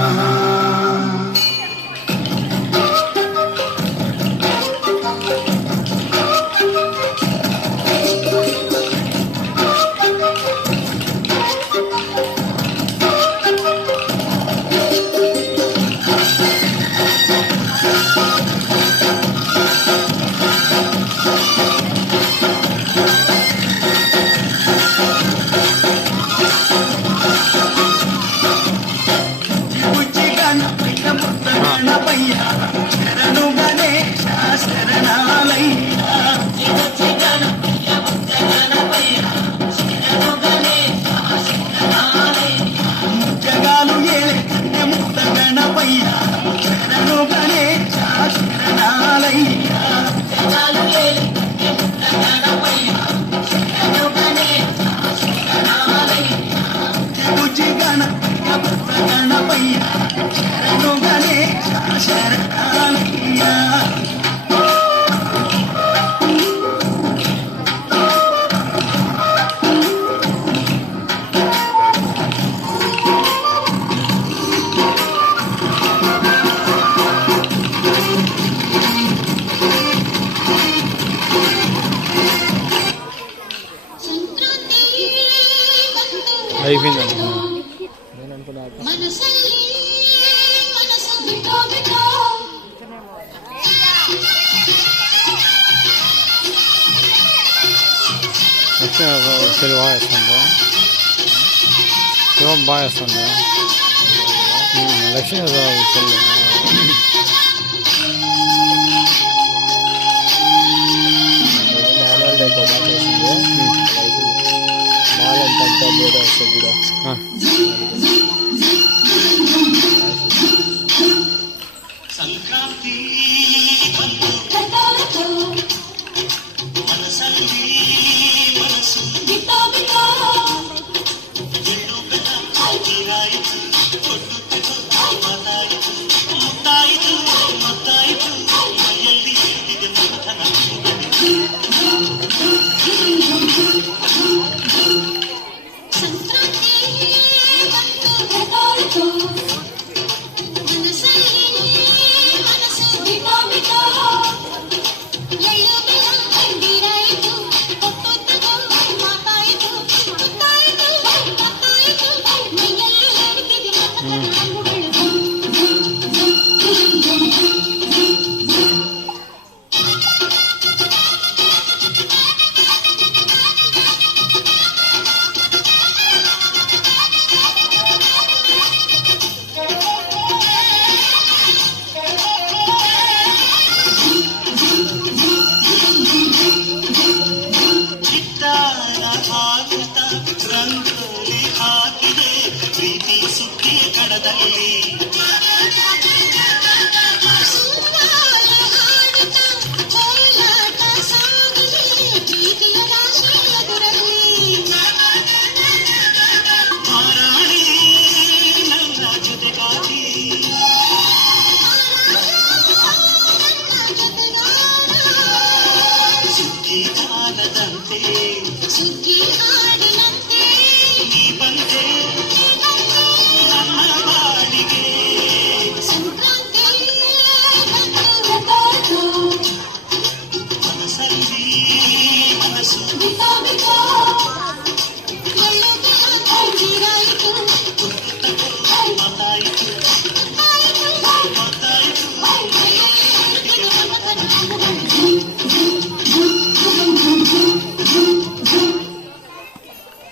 ನಮಃ. శరణు గణేశ శరణాలయ్య జగాలు ఏలే కన్య ముక్త గణపయ్య శరణు గణేశ శరణాలయ్య గణపయ్య శరణు గణేశ శరణాలయ్య. అయిపోయిందండి. లక్ష్మీ బాగా వేస్తుందా? శివం బాగా వేస్తుందా? లక్ష్మీ చెల్లి సంక్రాంతి ರಂಗೋಲಿ ಹಾಕಿದೆ ಪ್ರೀತಿ ಸುದ್ದಿ ಕಡದಲ್ಲಿ ಮಾರಾಣಿ ನನ್ನ ಜೊತೆಗಾಗಿ ಸುಗ್ಗಿ ಕಾಲದಂತೆ ಸುಗ್ಗಿ ಹಾಡಿನಂತೆ ನೀ ಬಂದೆ ನನ್ನ ಬಾಡಿಗೆ ಸಂಕ್ರಾಂತಿ ಮನಸ್ಸಲ್ಲಿ ಮನಸ್ಸು ಬಿಕೋ ಬಿಕೋ ನೀರಾಯಿತು ಮಾತಾಯಿತು